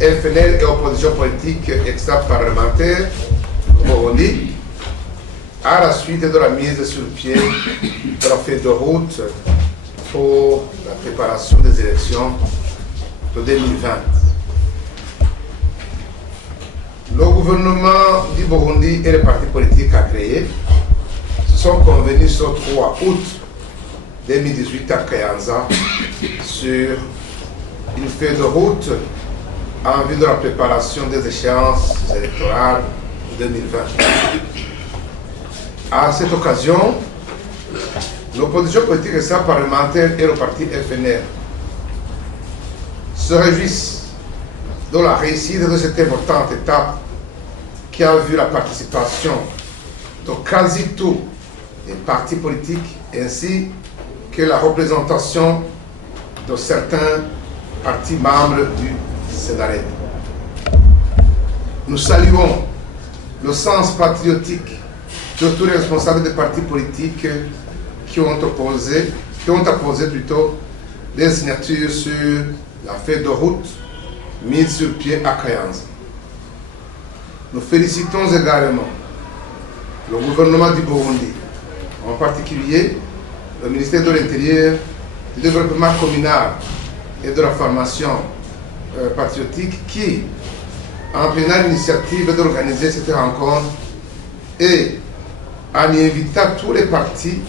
FNL et opposition politique extra-parlementaire au Burundi, à la suite de la mise sur pied de la feuille de route pour la préparation des élections de 2020. Le gouvernement du Burundi et les partis politiques agréés se sont convenus ce 3 août 2018 à Kayanza sur une feuille de route en vue de la préparation des échéances électorales de 2020. À cette occasion, l'opposition politique extra-parlementaire et le parti FNL se réjouissent de la réussite de cette importante étape qui a vu la participation de quasi tous les partis politiques ainsi que la représentation de certains partis membres du Sénarède. Nous saluons le sens patriotique de tous les responsables des partis politiques qui ont apposé des signatures sur la feuille de route mise sur pied à Kayanza. Nous félicitons également le gouvernement du Burundi, en particulier le ministère de l'Intérieur, du Développement communal et de la formation patriotique qui, en prenant l'initiative d'organiser cette rencontre et en y invitant tous les partis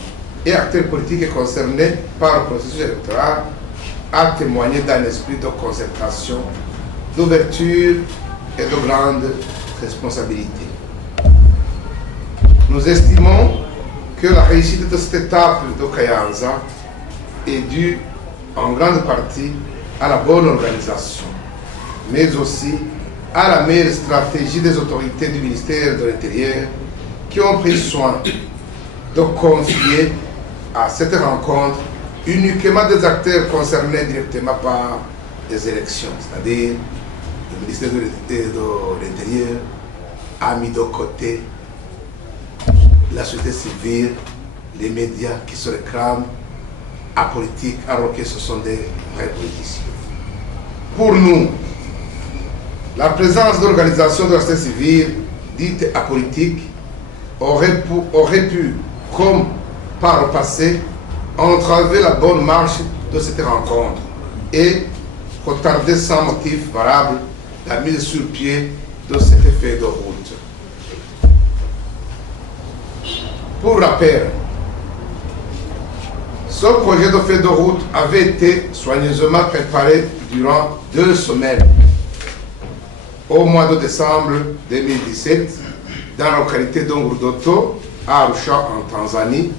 et acteurs politiques concernés par le processus électoral, a témoigné d'un esprit de concertation, d'ouverture et de grande responsabilité. Nous estimons que la réussite de cette étape de Kayanza est due en grande partie à la bonne organisation, mais aussi à la meilleure stratégie des autorités du ministère de l'Intérieur qui ont pris soin de confier à cette rencontre uniquement des acteurs concernés directement par les élections, c'est-à-dire le ministère de l'Intérieur a mis de côté la société civile, les médias qui se réclament apolitiques alors que ce sont des vrais politiciens. Pour nous, la présence d'organisations de la société civile dites apolitiques aurait pu, comme par le passé, entraver la bonne marche de cette rencontre et retarder sans motif valable la mise sur pied de cet effet de route. Pour rappel, ce projet de feuille de route avait été soigneusement préparé durant 2 semaines au mois de décembre 2017 dans la localité d'Ongurdoto, à Arusha en Tanzanie,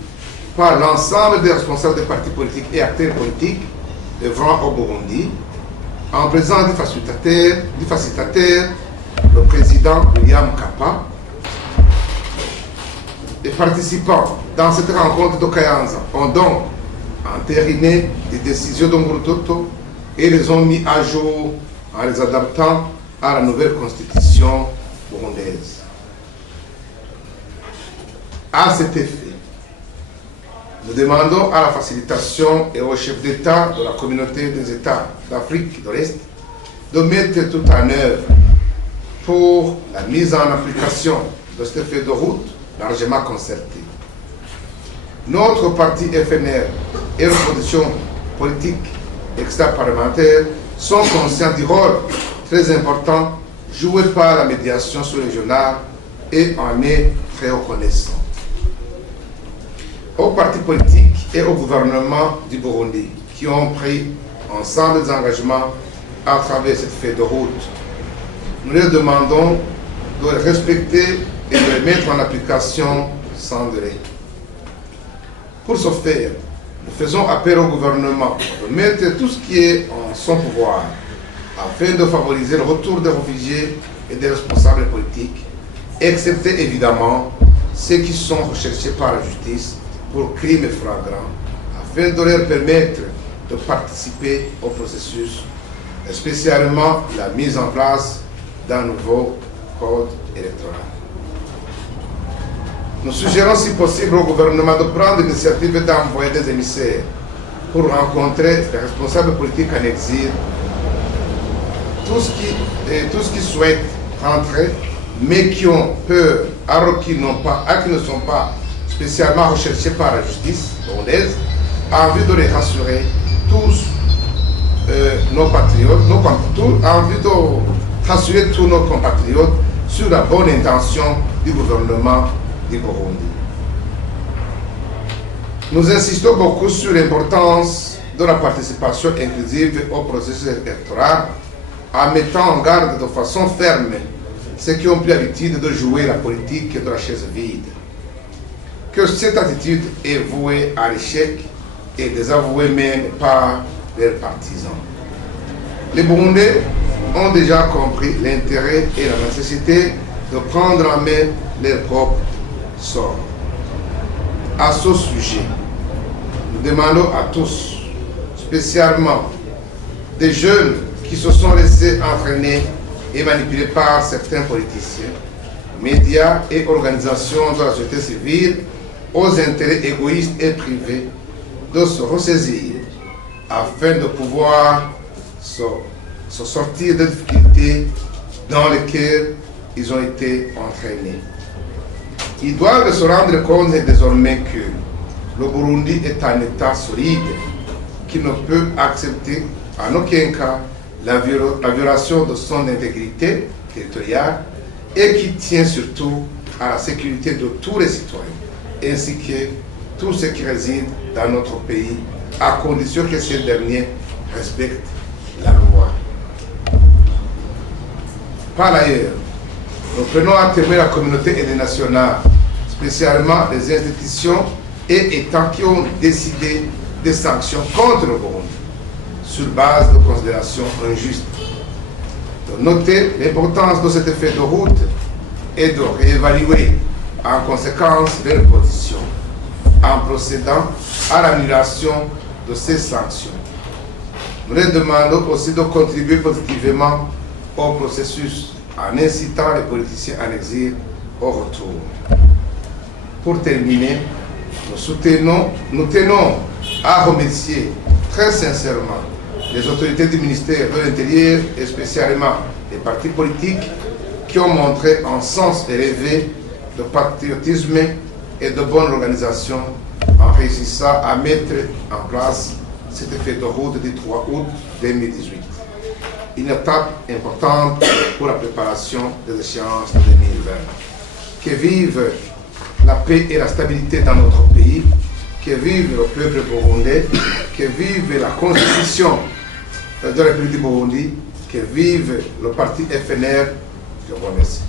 par l'ensemble des responsables des partis politiques et acteurs politiques œuvrant au Burundi, en présence du facilitateur, le président William Kappa. Les participants dans cette rencontre de Kayanza ont donc entériné les décisions d'Ongurdoto et les ont mis à jour en les adaptant à la nouvelle constitution burundaise. À cet effet, nous demandons à la facilitation et au chef d'État de la communauté des États d'Afrique de l'Est de mettre tout en œuvre pour la mise en application de cette feuille de route largement concertée. Notre parti FNL et l'opposition politique extra-parlementaire sont conscients du rôle très important joué par la médiation sous-régionale et en est très reconnaissant. Aux partis politiques et au gouvernement du Burundi qui ont pris ensemble des engagements à travers cette feuille de route, nous leur demandons de les respecter et de les mettre en application sans délai. Pour ce faire, nous faisons appel au gouvernement de mettre tout ce qui est en son pouvoir afin de favoriser le retour des réfugiés et des responsables politiques, excepté évidemment ceux qui sont recherchés par la justice pour crimes flagrants, afin de leur permettre de participer au processus, spécialement la mise en place d'un nouveau code électoral. Nous suggérons si possible au gouvernement de prendre l'initiative d'envoyer des émissaires pour rencontrer les responsables politiques en exil tous qui souhaitent rentrer, mais qui ont peur, alors qu'ils qui ne sont pas spécialement recherchés par la justice burundaise, a envie de les rassurer, tous nos patriotes, a envie de rassurer tous nos compatriotes sur la bonne intention du gouvernement du Burundi. Nous insistons beaucoup sur l'importance de la participation inclusive au processus électoral en mettant en garde de façon ferme ceux qui ont pris l'habitude de jouer la politique de la chaise vide. Que cette attitude est vouée à l'échec et désavouée même par leurs partisans. Les Burundais ont déjà compris l'intérêt et la nécessité de prendre en main leur propre sort. À ce sujet, nous demandons à tous, spécialement des jeunes qui se sont laissés entraîner et manipuler par certains politiciens, médias et organisations de la société civile aux intérêts égoïstes et privés, de se ressaisir afin de pouvoir se sortir des difficultés dans lesquelles ils ont été entraînés. Ils doivent se rendre compte désormais que le Burundi est un État solide qui ne peut accepter en aucun cas la violation de son intégrité territoriale et qui tient surtout à la sécurité de tous les citoyens, ainsi que tous ceux qui résident dans notre pays, à condition que ces derniers respectent la loi. Par ailleurs, nous prenons à témoin la communauté internationale, spécialement les institutions et États qui ont décidé des sanctions contre le Burundi sur base de considérations injustes. De noter l'importance de cet effet de route et de réévaluer en conséquence leur position en procédant à l'annulation de ces sanctions. Nous les demandons aussi de contribuer positivement au processus en incitant les politiciens en exil au retour. Pour terminer, nous tenons à remercier très sincèrement les autorités du ministère de l'Intérieur et spécialement les partis politiques qui ont montré un sens élevé de patriotisme et de bonne organisation en réussissant à mettre en place cet effet de route du 3 août 2018. Une étape importante pour la préparation des échéances de 2020. Que vive la paix et la stabilité dans notre pays, que vive le peuple burundais, que vive la constitution de la République du Burundi, que vive le parti FNR. Je vous remercie.